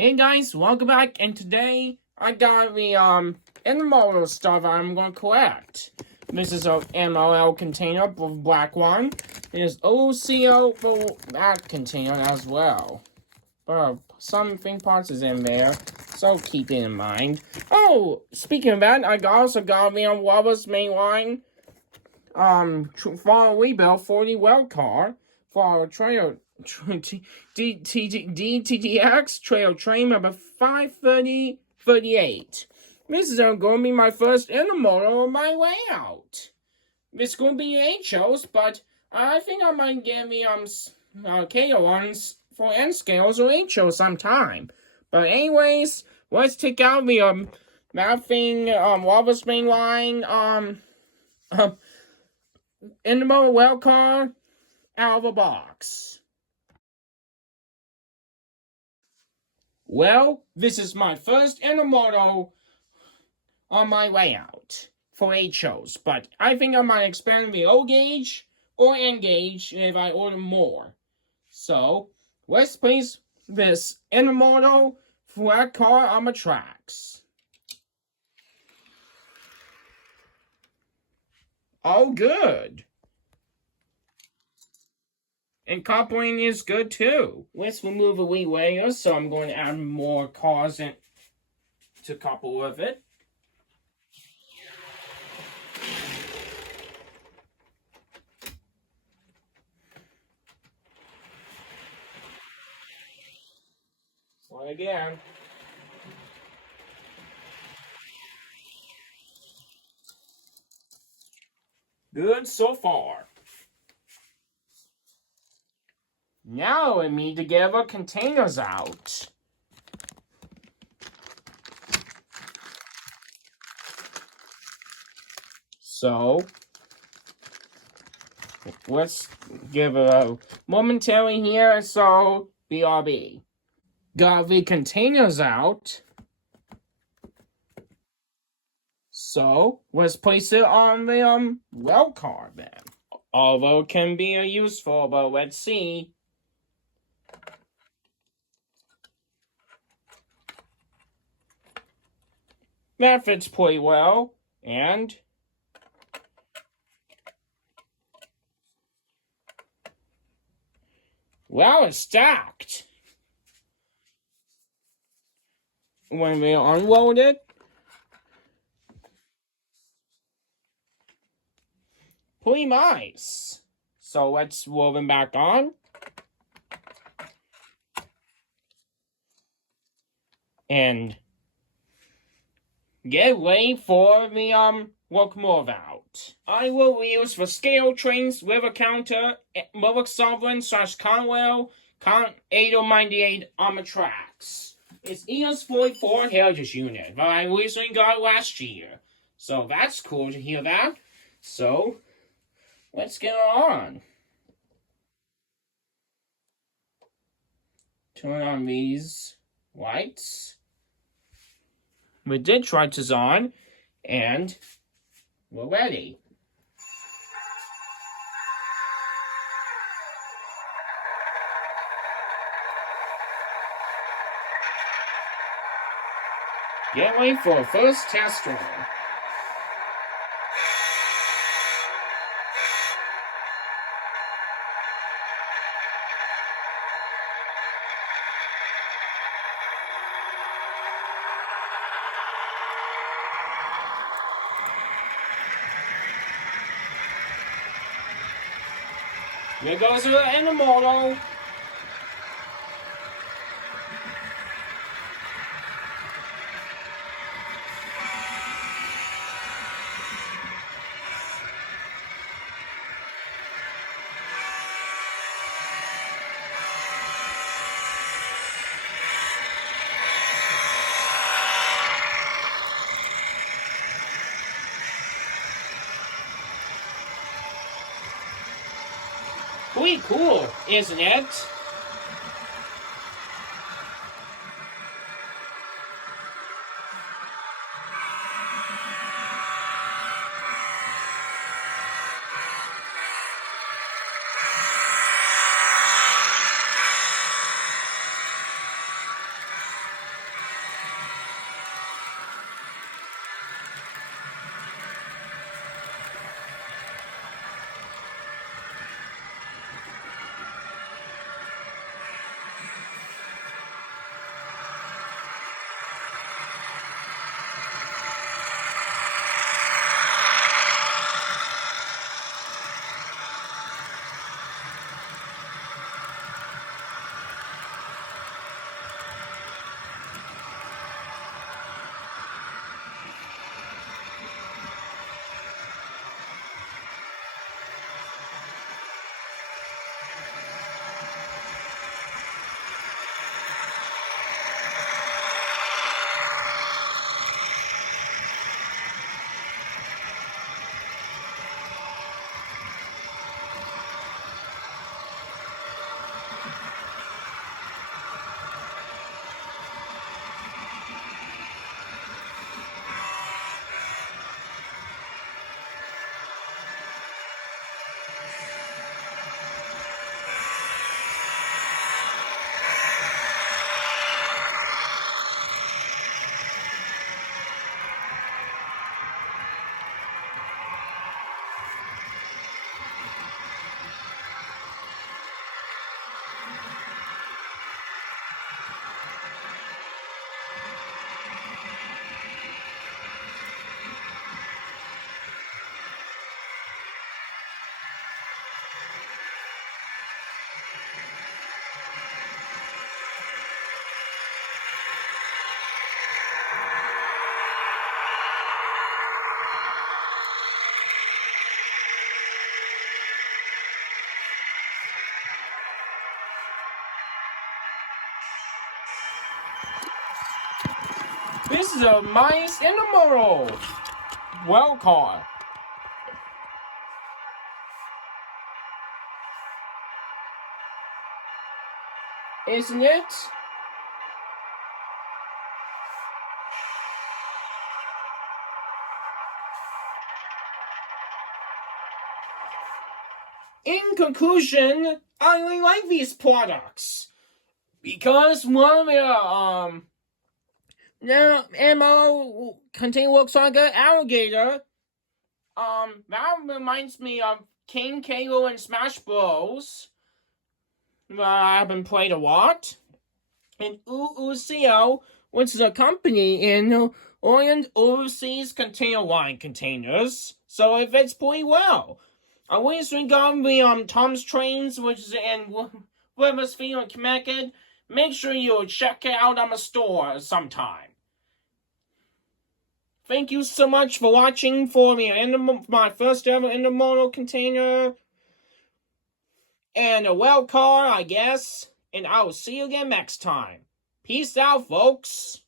Hey guys, welcome back, and today I got the intermodal stuff I'm gonna collect. This is a MOL container for black one. There's OCO for that container as well. But something parts is in there, so keep it in mind. Oh, speaking of that, I also got the WalthersMainline Thrall rebuild for the WellCar for our trail DTTX trail train number 53038. This is going to be my first intermodal on my way out. This is going to be HOs, but I think I might get the KATO ones for N scales or HOs sometime. But anyways, let's take out the that thing WalthersMainline Intermodal WellCar out of a box. Well, this is my first intermodal on my way out for HOs, but I think I might expand the O gauge or N gauge if I order more. So, let's place this intermodal flat car on the tracks. Oh, good. And coupling is good too. Let's remove a wee layer, so I'm going to add more cars in to couple with it. So again. Good so far. Now we need to get our containers out. So, let's give a momentary here, so BRB. Got the containers out. So, let's place it on the WellCar then. Although it can be useful, but let's see. That fits pretty well, and well, it's stacked. When we unload it, pretty nice. So let's roll them back on. And get ready for the locomotive out. I will use for scale trains, river counter, Mother Sovereign / Conwell, 898 on the tracks. It's EOS 44 Heritage Unit, but I recently got it last year. So that's cool to hear that. So, let's get it on. Turn on these lights. The ditch lights is on, and we're ready. Get ready for a first test run. Here goes the intermodal. Pretty cool, isn't it? This is a nice Intermodal WellCar. Isn't it? In conclusion, I really like these products because one of the ammo container looks like an alligator. That reminds me of King KATO and Smash Bros. I've been played a lot. And UCO, which is a company in Orient Overseas Container Line Containers, so it fits pretty well. I wish we got the Tom's Trains, which is in Wethersfield and Connecticut. Make sure you check it out on the store sometime. Thank you so much for watching for my first ever Intermodal container and a WellCar, I guess. And I will see you again next time. Peace out, folks.